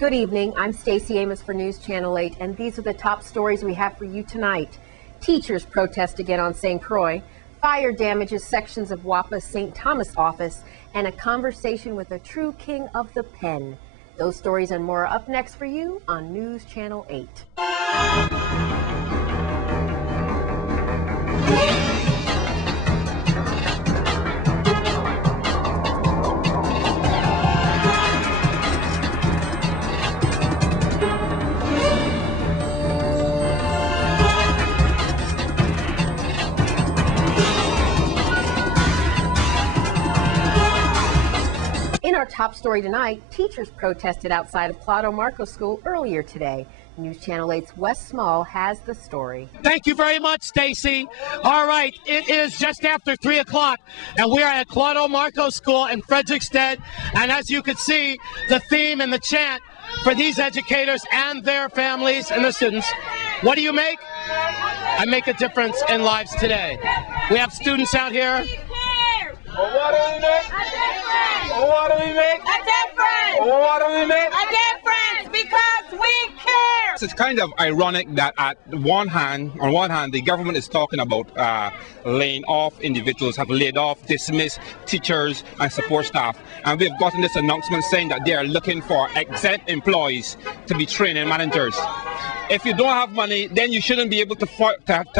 Good evening. I'm Stacey Amos for News Channel 8, and these are the top stories we have for you tonight. Teachers protest again on St. Croix. Fire damages sections of WAPA's St. Thomas office, and a conversation with a true king of the pen. Those stories and more are up next for you on News Channel 8. In our top story tonight, teachers protested outside of Claudio Marco School earlier today. News Channel 8's Wes Small has the story. Thank you very much, Stacy. All right, it is just after 3 o'clock, and we are at Claudio Marco School in Frederiksted. And as you can see, the theme and the chant for these educators and their families and the students, what do you make? I make a difference in lives today. We have students out here. What do we make? A difference. What do we make? A difference. What do we make? A difference, because we care. It's kind of ironic that on one hand, the government is talking about laying off individuals, have laid off, dismissed teachers and support staff, and we've gotten this announcement saying that they are looking for exempt employees to be training managers. If you don't have money, then you shouldn't be able to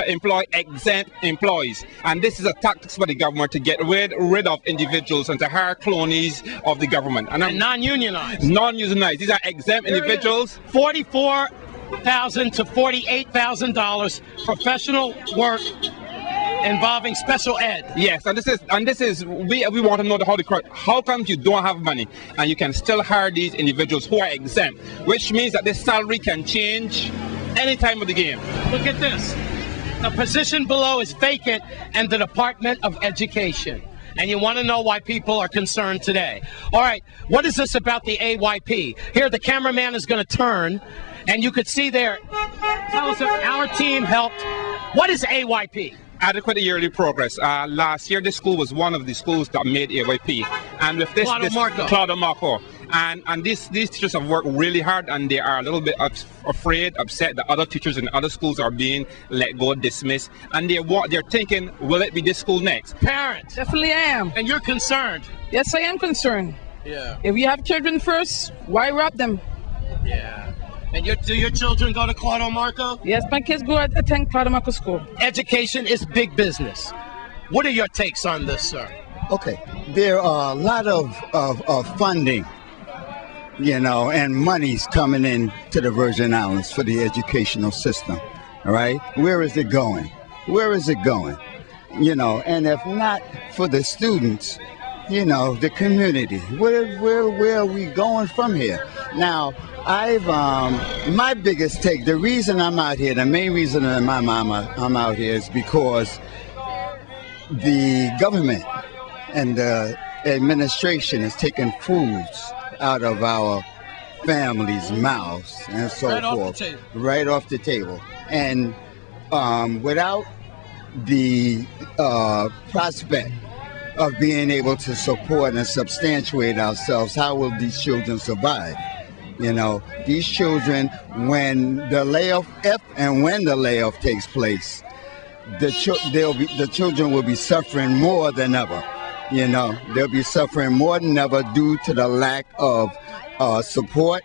employ exempt employees. And this is a tactic for the government to get rid of individuals and to hire cronies of the government. And non-unionized. Non-unionized. These are exempt individuals. $44,000 to $48,000 professional work involving special ed. Yes, and this is we want to know how come you don't have money and you can still hire these individuals who are exempt, which means that this salary can change any time of the game. Look at this. The position below is vacant in the Department of Education. And you want to know why people are concerned today. All right, what is this about the AYP? Here, the cameraman is going to turn, and you could see there. Tell us if our team helped. What is AYP? Adequate yearly progress. Last year, this school was one of the schools that made AYP, and with this Claudio Marco, and these teachers have worked really hard, and they are a little bit afraid, upset that other teachers in other schools are being let go, dismissed, and they're thinking, will it be this school next? Parents, definitely I am, and you're concerned. Yes, I am concerned. Yeah. If you have children first, why rob them? Yeah. And do your children go to Claudio Marco? Yes, my kids go attend Claudio Marco School. Education is big business. What are your takes on this, sir? Okay, there are a lot of funding, and money's coming in to the Virgin Islands for the educational system, all right? Where is it going? Where is it going? And if not for the students, the community, where are we going from here? Now, my biggest take, the reason I'm out here, the main reason that I'm out here is because the government and the administration is taking foods out of our families' mouths and so forth. Right off the table. And without the prospect of being able to support and substantiate ourselves, how will these children survive? These children, when the layoff, if and when the layoff takes place, the children will be suffering more than ever. They'll be suffering more than ever due to the lack of support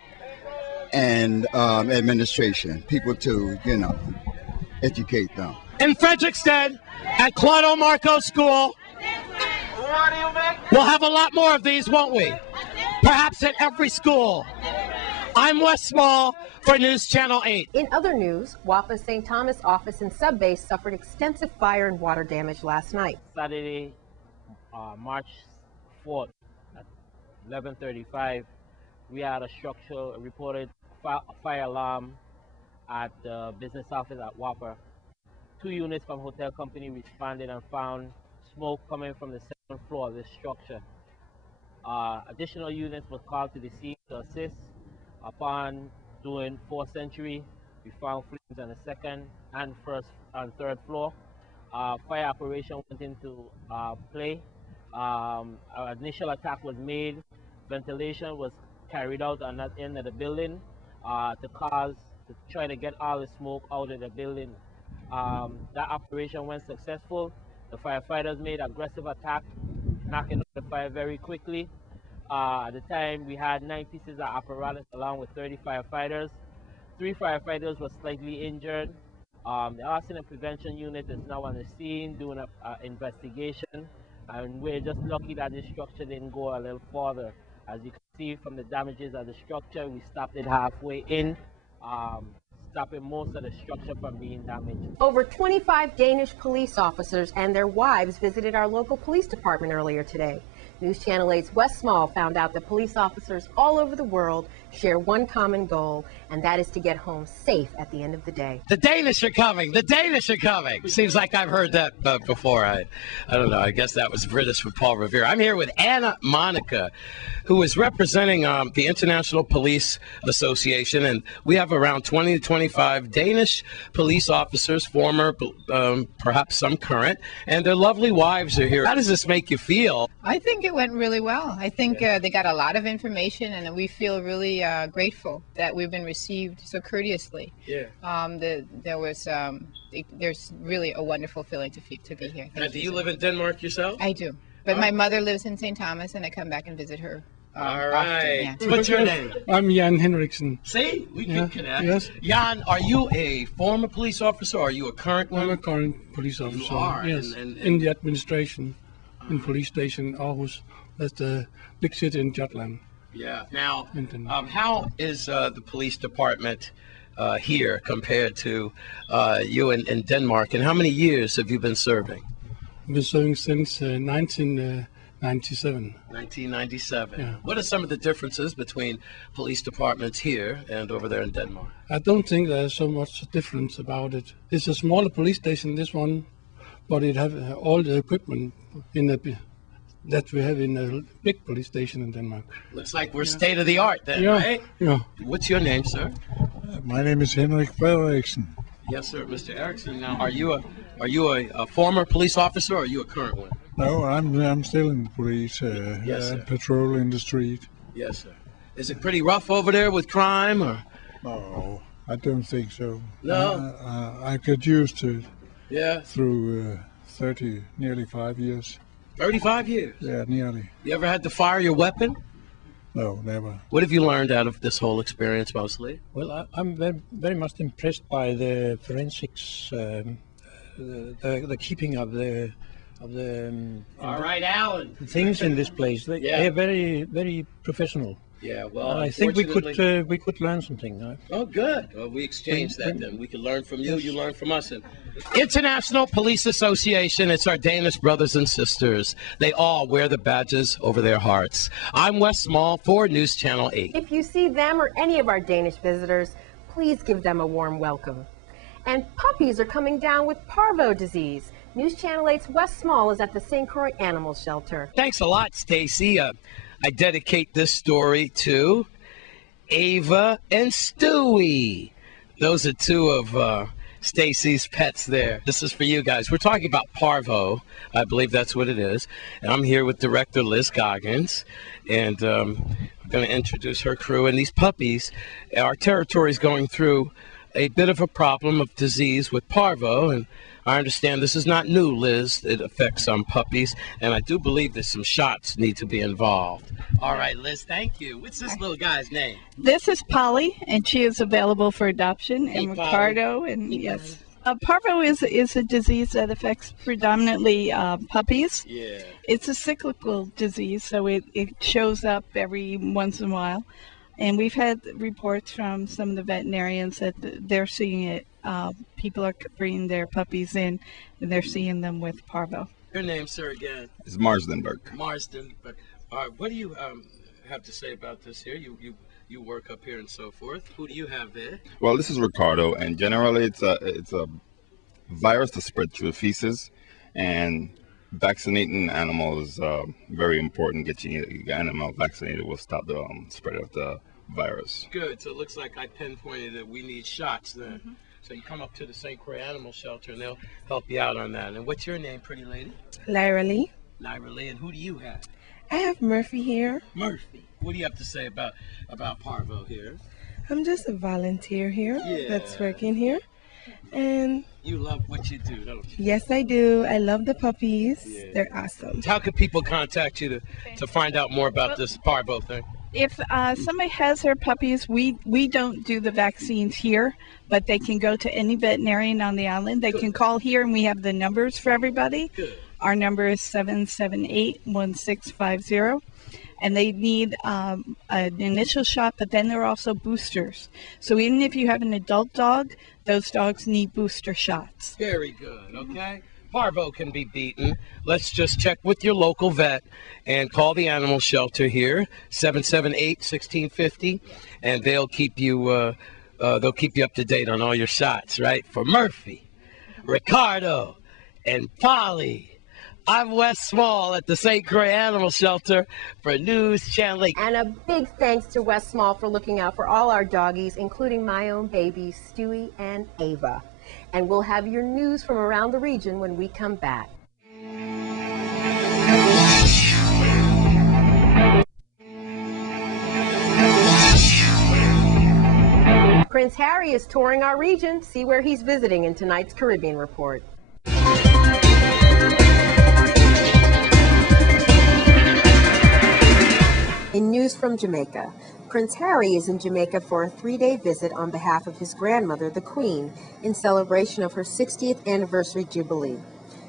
and administration, people to, educate them. In Frederiksted, at Claudio Marco School, we'll have a lot more of these, won't we? Perhaps at every school. I'm Wes Small for News Channel 8. In other news, WAPA's St. Thomas office and subbase suffered extensive fire and water damage last night. Saturday, March 4th at 11:35, we had a reported fire alarm at the business office at WAPA. 2 units from hotel company responded and found smoke coming from the 2nd floor of this structure. Additional units were called to the scene to assist. Upon doing 4th century, we found flames on the 2nd and 1st and 3rd floor. Fire operation went into play. Our initial attack was made. Ventilation was carried out on that end of the building to try to get all the smoke out of the building. That operation went successful. The firefighters made aggressive attack, knocking out the fire very quickly. At the time, we had 9 pieces of apparatus along with 30 firefighters. 3 firefighters were slightly injured. The arson and prevention unit is now on the scene doing an investigation, and we're just lucky that this structure didn't go a little further. As you can see from the damages of the structure, we stopped it halfway in, stopping most of the structure from being damaged. Over 25 Danish police officers and their wives visited our local police department earlier today. News Channel 8's Wes Small found out that police officers all over the world share one common goal, and that is to get home safe at the end of the day. The Danish are coming. The Danish are coming. Seems like I've heard that before. I don't know. I guess that was British with Paul Revere. I'm here with Anna Monica, who is representing the International Police Association, and we have around 20 to 25 Danish police officers, former, perhaps some current, and their lovely wives are here. How does this make you feel? I think it went really well. I think they got a lot of information, and we feel really grateful that we've been received so courteously. Yeah. There's really a wonderful feeling to be here. Now, do you live in Denmark yourself? I do, but my mother lives in St. Thomas, and I come back and visit her. All right. Often, yeah. What's your name? I'm Jan Henriksen. See, we can connect. Yes. Jan, are you a former police officer, or are you a current one? I'm a current police officer. You are? Yes, and in the administration, in police station Aarhus. That's the big city in Jutland. Yeah. Now, how is the police department here compared to you in Denmark, and how many years have you been serving? I've been serving since 1997. 1997. Yeah. What are some of the differences between police departments here and over there in Denmark? I don't think there's so much difference about it. It's a smaller police station, this one, but it have all the equipment in that we have in a big police station in Denmark. Looks like we're state of the art then, right? Yeah. What's your name, sir? My name is Henrik Frederiksen. Yes, sir, Mr. Erickson. Now, are you a former police officer, or are you a current one? No, I'm still in the police. Yes, sir. Patrol in the street. Yes, sir. Is it pretty rough over there with crime, or? No, I don't think so. No. I got used to it. Yeah. Through nearly 5 years. 35 years? Yeah, nearly. You ever had to fire your weapon? No, never. What have you learned out of this whole experience mostly? Well, I'm very much impressed by the forensics, the keeping of the all right, Alan. things in this place. They are very, very professional. Yeah, well, I think we could learn something. Oh, good. Well, we exchange that then. We can learn from you, you learn from us. And International Police Association, it's our Danish brothers and sisters. They all wear the badges over their hearts. I'm Wes Small for News Channel 8. If you see them or any of our Danish visitors, please give them a warm welcome. And puppies are coming down with parvo disease. News Channel 8's Wes Small is at the St. Croix Animal Shelter. Thanks a lot, Stacy. I dedicate this story to Ava and Stewie. Those are two of Stacy's pets there. This is for you guys. We're talking about parvo. I believe that's what it is. And I'm here with director Liz Goggins. And I'm going to introduce her crew. And these puppies, our territory is going through a bit of a problem of disease with parvo. And I understand this is not new, Liz. It affects some puppies, and I do believe that some shots need to be involved. All right, Liz, thank you. What's this little guy's name? This is Polly, and she is available for adoption. Hey, and Ricardo, and hey, yes. Parvo is a disease that affects predominantly puppies. Yeah. It's a cyclical disease, so it shows up every once in a while. And we've had reports from some of the veterinarians that they're seeing it. People are bringing their puppies in, and they're seeing them with parvo. Your name, sir, again? It's Marsdenberg. Marsdenberg. All right, what do you have to say about this here? You work up here and so forth. Who do you have there? Well, this is Ricardo, and generally it's a virus that spreads through feces, and vaccinating animals is very important. Getting your animal vaccinated will stop the spread of the virus. Good. So it looks like I pinpointed that we need shots then. Mm-hmm. So you come up to the St. Croix Animal Shelter and they'll help you out on that. And what's your name, pretty lady? Lyra Lee. Lyra Lee. And who do you have? I have Murphy here. Murphy. What do you have to say about Parvo here? I'm just a volunteer here that's working here. And you love what you do, don't you? Yes, I do. I love the puppies. Yeah. They're awesome. How can people contact you to find out more about this Parvo thing? If somebody has their puppies, we don't do the vaccines here, but they can go to any veterinarian on the island. They can call here, and we have the numbers for everybody. Good. Our number is 778-1650. And they need an initial shot, but then there are also boosters. So even if you have an adult dog, those dogs need booster shots. Very good, okay? Parvo can be beaten. Let's just check with your local vet and call the animal shelter here, 778-1650, and they'll keep you up to date on all your shots, right? For Murphy, Ricardo, and Polly, I'm Wes Small at the St. Croix Animal Shelter for News Channel 8. And a big thanks to Wes Small for looking out for all our doggies, including my own babies, Stewie and Ava. And we'll have your news from around the region when we come back. Prince Harry is touring our region. See where he's visiting in tonight's Caribbean Report. In news from Jamaica, Prince Harry is in Jamaica for a 3-day visit on behalf of his grandmother, the Queen, in celebration of her 60th anniversary jubilee.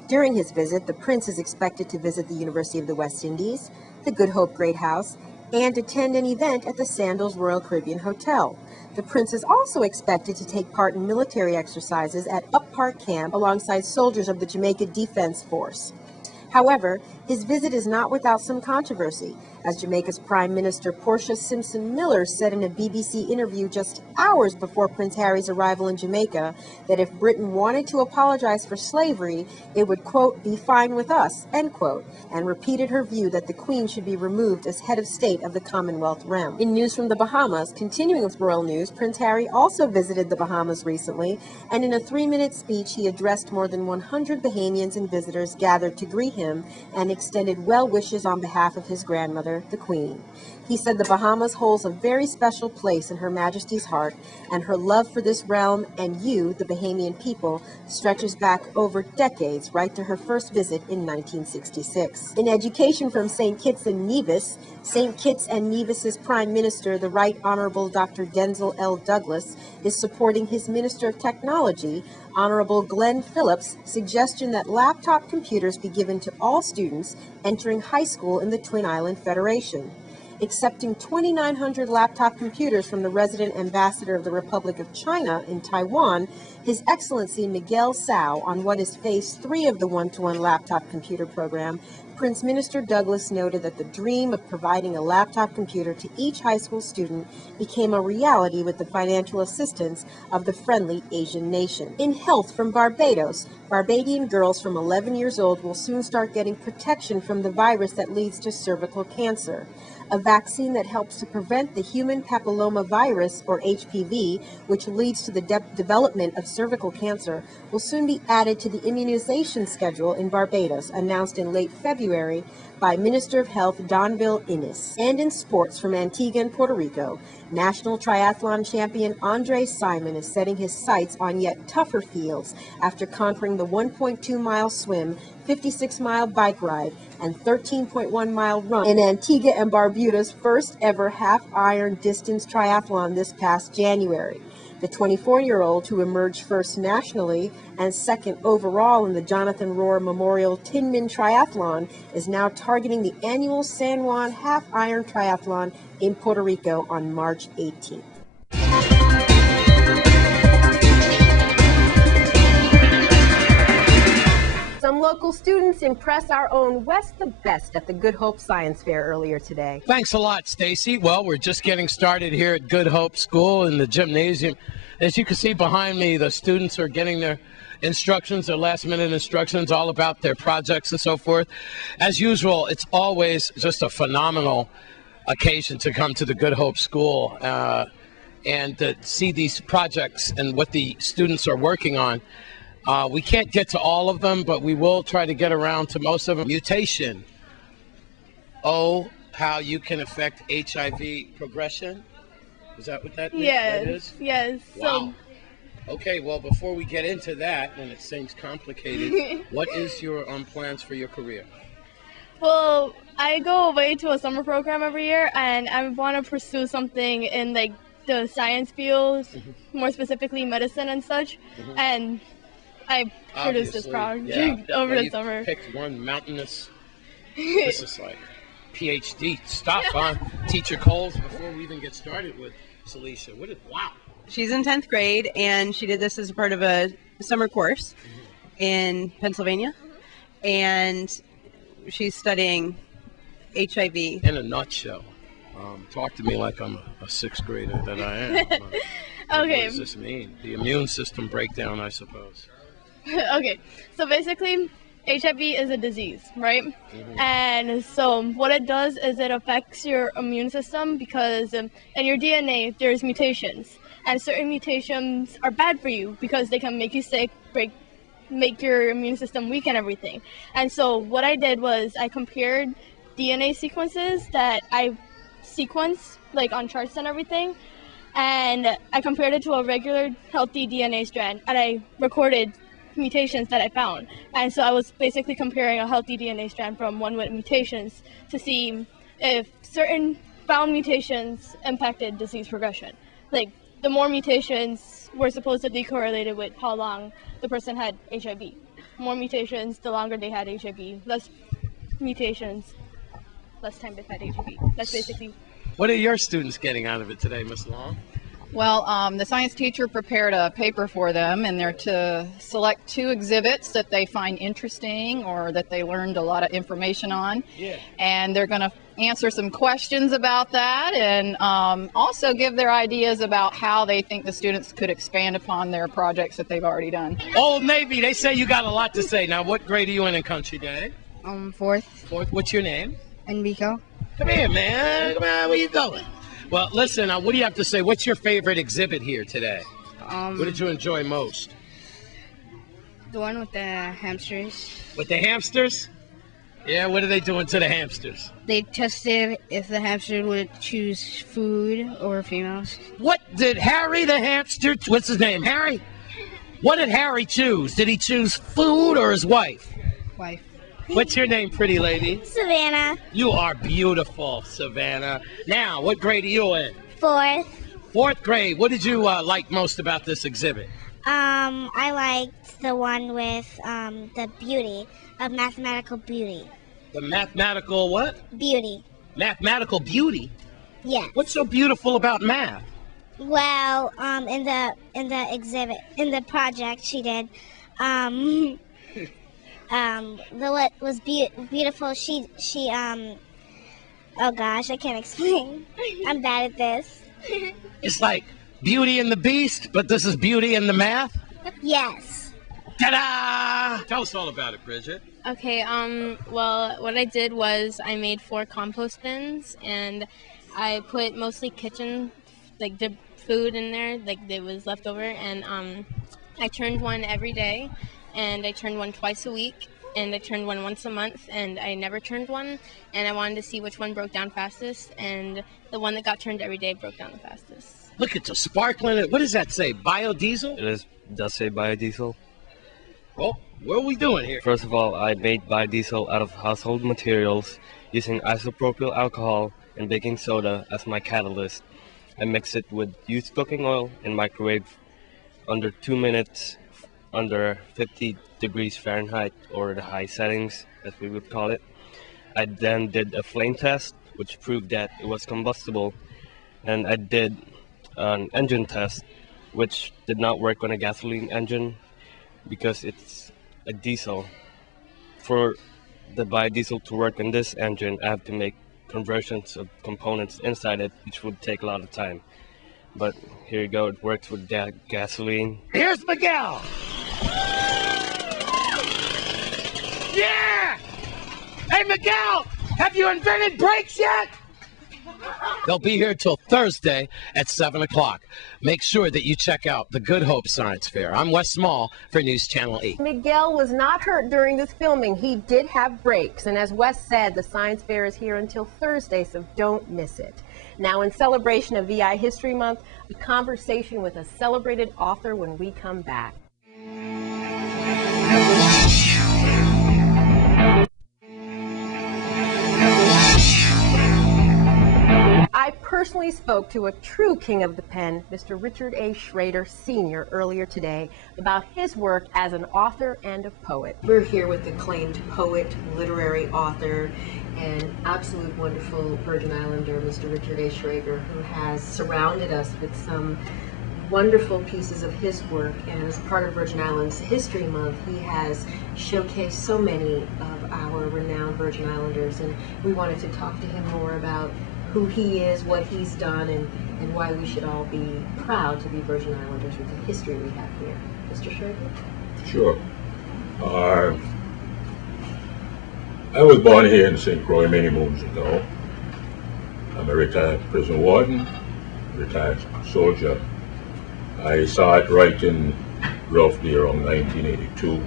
During his visit, the Prince is expected to visit the University of the West Indies, the Good Hope Great House, and attend an event at the Sandals Royal Caribbean Hotel. The Prince is also expected to take part in military exercises at Up Park Camp alongside soldiers of the Jamaica Defense Force. However, his visit is not without some controversy, as Jamaica's Prime Minister Portia Simpson Miller said in a BBC interview just hours before Prince Harry's arrival in Jamaica that if Britain wanted to apologize for slavery, it would, quote, be fine with us, end quote, and repeated her view that the Queen should be removed as head of state of the Commonwealth realm. In news from the Bahamas, continuing with royal news, Prince Harry also visited the Bahamas recently, and in a 3-minute speech he addressed more than 100 Bahamians and visitors gathered to greet him and extended well wishes on behalf of his grandmother, the Queen. He said the Bahamas holds a very special place in Her Majesty's heart, and her love for this realm and you, the Bahamian people, stretches back over decades, right to her first visit in 1966. In education from St. Kitts and Nevis, St. Kitts and Nevis's Prime Minister, the Right Honorable Dr. Denzel L. Douglas, is supporting his Minister of Technology, Honorable Glenn Phillips' suggestion that laptop computers be given to all students entering high school in the Twin Island Federation. Accepting 2,900 laptop computers from the resident ambassador of the Republic of China in Taiwan, His Excellency Miguel Sao, on what is phase 3 of the one-to-one laptop computer program, Prince Minister Douglas noted that the dream of providing a laptop computer to each high school student became a reality with the financial assistance of the friendly Asian nation. In health from Barbados, Barbadian girls from 11 years old will soon start getting protection from the virus that leads to cervical cancer. A vaccine that helps to prevent the human papillomavirus, or HPV, which leads to the development of cervical cancer, will soon be added to the immunization schedule in Barbados, announced in late February by Minister of Health Donville Innes. And in sports from Antigua and Puerto Rico, national triathlon champion Andre Simon is setting his sights on yet tougher fields after conquering the 1.2-mile swim, 56-mile bike ride, and 13.1-mile run in Antigua and Barbuda's first ever half-iron distance triathlon this past January. The 24-year-old, who emerged first nationally and second overall in the Jonathan Rohr Memorial Tinman Triathlon, is now targeting the annual San Juan Half-Iron Triathlon in Puerto Rico on March 18th. Some local students impress our own Wes the Best at the Good Hope Science Fair earlier today. Thanks a lot, Stacy. Well, we're just getting started here at Good Hope School in the gymnasium. As you can see behind me, the students are getting their instructions, their last-minute instructions, all about their projects and so forth. As usual, it's always just a phenomenal occasion to come to the Good Hope School and to see these projects and what the students are working on. We can't get to all of them, but we will try to get around to most of them. Mutation. Oh, how you can affect HIV progression? Is that what that Yes, that is? yes. Wow. Okay, well, before we get into that, and it seems complicated, what is your plans for your career? Well, I go away to a summer program every year, and I want to pursue something in like the science fields, more specifically medicine and such. And I produced this project over the summer. Picked one mountainous. This is like PhD stuff, huh? Teacher Coles. Before we even get started with Celicia, wow. She's in 10th grade, and she did this as a part of a summer course in Pennsylvania, and she's studying HIV. In a nutshell, talk to me like I'm a sixth grader that I am. Okay. What does this mean? The immune system breakdown, I suppose. Okay, so basically, HIV is a disease, right? And so what it does is it affects your immune system because in your DNA there's mutations, and certain mutations are bad for you because they can make you sick, make your immune system weak and everything. And so what I did was I compared DNA sequences that I sequenced like on charts and everything, and I compared it to a regular healthy DNA strand, and I recorded mutations that I found. And so I was basically comparing a healthy DNA strand from one with mutations to see if certain found mutations impacted disease progression. Like the more mutations were supposedly correlated with how long the person had HIV. More mutations, the longer they had HIV. Less mutations, less time they've had HIV. That's basically. What are your students getting out of it today, Ms. Long? Well, the science teacher prepared a paper for them, and they're to select 2 exhibits that they find interesting or that they learned a lot of information on. Yeah. And they're going to answer some questions about that, and also give their ideas about how they think the students could expand upon their projects that they've already done. Old Navy, they say you got a lot to say. Now, what grade are you in Country Day? 4th. Fourth. What's your name? Enrico. Come here, man. Come on, where you going? Well, listen, what do you have to say? What's your favorite exhibit here today? What did you enjoy most? The one with the hamsters. With the hamsters? Yeah, what are they doing to the hamsters? They tested if the hamster would choose food over females. What did Harry the hamster, what's his name, Harry? What did Harry choose? Did he choose food or his wife? Wife. What's your name, pretty lady? Savannah. You are beautiful, Savannah. Now, what grade are you in? 4th. 4th grade. What did you like most about this exhibit? I liked the one with the beauty of mathematical beauty. The mathematical what? Beauty. Mathematical beauty? Yeah. What's so beautiful about math? Well, in the exhibit, in the project she did, what was beautiful, she oh gosh, I can't explain. I'm bad at this. It's like Beauty and the Beast, but this is Beauty and the Math? Yes. Ta-da! Tell us all about it, Bridget. Okay, well, what I did was I made 4 compost bins, and I put mostly kitchen, like the food in there, like that was left over, and I turned one every day, and I turned one twice a week, and I turned one once a month, and I never turned one, and I wanted to see which one broke down fastest, and the one that got turned every day broke down the fastest. Look at the sparkling. What does that say? Biodiesel? It does say biodiesel. Well, what are we doing here? First of all, I made biodiesel out of household materials using isopropyl alcohol and baking soda as my catalyst. I mix it with used cooking oil and microwave under 2 minutes under 50 degrees Fahrenheit, or the high settings as we would call it. I then did a flame test which proved that it was combustible, and I did an engine test which did not work on a gasoline engine because it's a diesel. For the biodiesel to work on this engine, I have to make conversions of components inside it, which would take a lot of time. But here you go, it works with gasoline. Here's Miguel! Yeah! Hey, Miguel! Have you invented brakes yet? They'll be here till Thursday at 7 o'clock. Make sure that you check out the Good Hope Science Fair. I'm Wes Small for News Channel 8. Miguel was not hurt during this filming. He did have breaks. And as Wes said, the science fair is here until Thursday, so don't miss it. Now, in celebration of VI History Month, a conversation with a celebrated author when we come back. I personally spoke to a true king of the pen, Mr. Richard A. Schrader Sr., earlier today about his work as an author and a poet. We're here with acclaimed poet, literary author, and absolute wonderful Virgin Islander, Mr. Richard A. Schrader, who has surrounded us with some wonderful pieces of his work. And as part of Virgin Islands History Month, he has showcased so many of our renowned Virgin Islanders, and we wanted to talk to him more about who he is, what he's done, and why we should all be proud to be Virgin Islanders with the history we have here. Mr. Schrader? Sure. I was born here in St. Croix many moons ago. I'm a retired prison warden, retired soldier. I started writing roughly around 1982.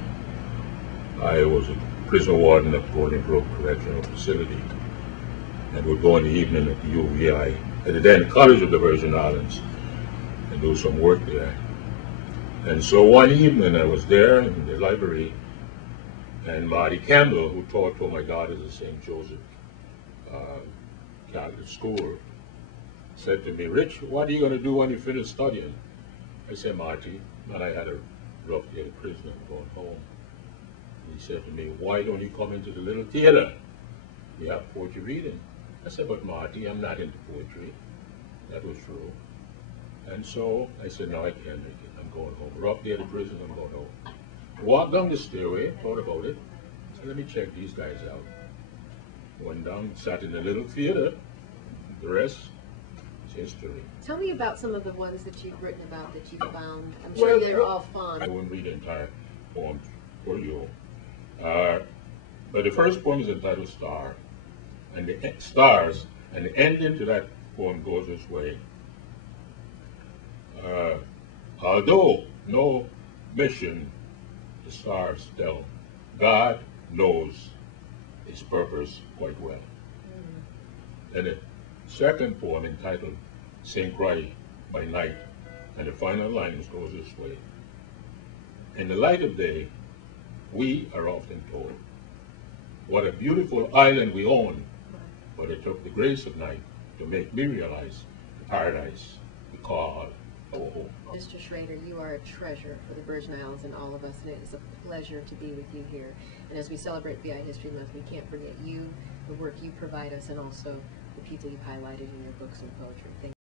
I was a prison warden at Golden Grove Correctional Facility, and would go in the evening at the UVI, at the then College of the Virgin Islands, and do some work there. And so one evening I was there in the library, and Marty Campbell, who taught for my daughters at St. Joseph Catholic School, said to me, "Rich, what are you going to do when you finish studying?" I said, "Marty," and I had a rough day of prison going home. And he said to me, "Why don't you come into the little theater? We have poetry reading." I said, "But Marty, I'm not into poetry." That was true. And so I said, "No, I can't make it. I'm going home. Rough day of the prison, I'm going home." Walked down the stairway, thought about it. Said, "Let me check these guys out." Went down, sat in the little theater. The rest is history. Tell me about some of the ones that you've written about that you found. I'm sure they're all fun. I won't read the entire poem for you. But the first poem is entitled Star. And the stars, and the ending to that poem goes this way. Although no mission the stars tell, God knows his purpose quite well. And the second poem entitled St. Croix by Night, and the final lines goes this way. In the light of day, we are often told, what a beautiful island we own, but it took the grace of night to make me realize the paradise we call our home. Mr. Schrader, you are a treasure for the Virgin Islands and all of us, and it is a pleasure to be with you here. And as we celebrate VI History Month, we can't forget you, the work you provide us, and also the people you've highlighted in your books and poetry. Thank you.